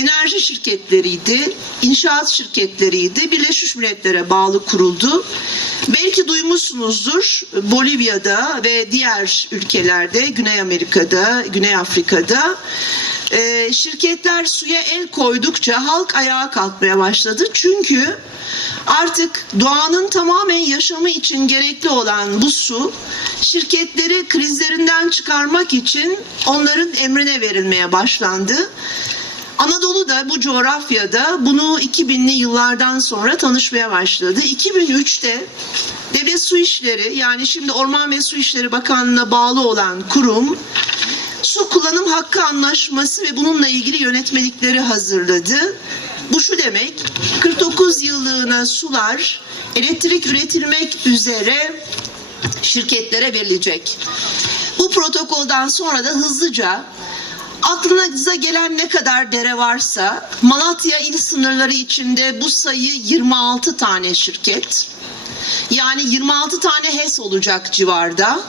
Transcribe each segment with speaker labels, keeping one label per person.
Speaker 1: enerji şirketleriydi, inşaat şirketleriydi, Birleşmiş Milletler'e bağlı kuruldu. Belki duymuşsunuzdur Bolivya'da ve diğer ülkelerde, Güney Amerika'da, Güney Afrika'da e, şirketler suya el koydukça halk ayağa kalkmaya başladı. Çünkü artık doğanın tamamen yaşamı için gerekli olan bu su şirketleri krizlerinden çıkarmak için onların emrine verilmeye başlandı. Anadolu da bu coğrafyada bunu 2000'li yıllardan sonra tanışmaya başladı. 2003'te Devlet Su İşleri yani şimdi Orman ve Su İşleri Bakanlığı'na bağlı olan kurum su kullanım hakkı anlaşması ve bununla ilgili yönetmelikleri hazırladı. Bu şu demek 49 yıllığına sular elektrik üretilmek üzere şirketlere verilecek. Bu protokoldan sonra da hızlıca aklınıza gelen ne kadar dere varsa Malatya il sınırları içinde bu sayı 26 tane şirket. Yani 26 tane HES olacak civarda.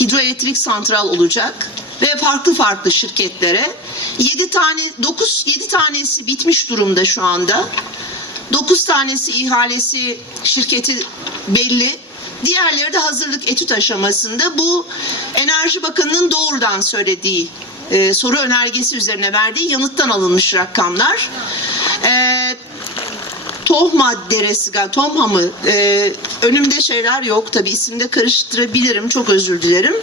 Speaker 1: Hidroelektrik santral olacak ve farklı farklı şirketlere 7 tane 9 7 tanesi bitmiş durumda şu anda. 9 tanesi ihalesi şirketi belli. Diğerleri de hazırlık etüt aşamasında. Bu Enerji Bakanı'nın doğrudan söylediği e, soru önergesi üzerine verdiği yanıttan alınmış rakamlar. E, Tohma deresi, gal- Tomha mı? E, önümde şeyler yok tabi isimde karıştırabilirim çok özür dilerim.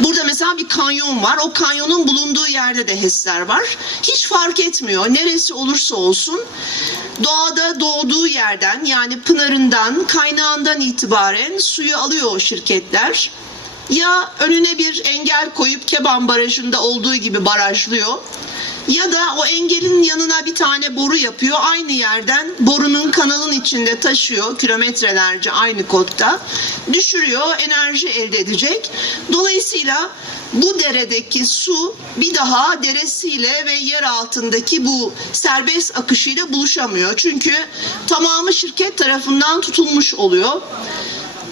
Speaker 1: Burada mesela bir kanyon var. O kanyonun bulunduğu yerde de HES'ler var. Hiç fark etmiyor. Neresi olursa olsun doğada doğduğu yerden yani pınarından, kaynağından itibaren suyu alıyor o şirketler. Ya önüne bir engel koyup Keban Barajı'nda olduğu gibi barajlıyor ya da o engelin yanına bir tane boru yapıyor. Aynı yerden borunun kanalın içinde taşıyor kilometrelerce aynı kodda. Düşürüyor, enerji elde edecek. Dolayısıyla bu deredeki su bir daha deresiyle ve yer altındaki bu serbest akışıyla buluşamıyor. Çünkü tamamı şirket tarafından tutulmuş oluyor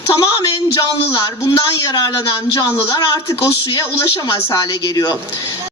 Speaker 1: tamamen canlılar, bundan yararlanan canlılar artık o suya ulaşamaz hale geliyor.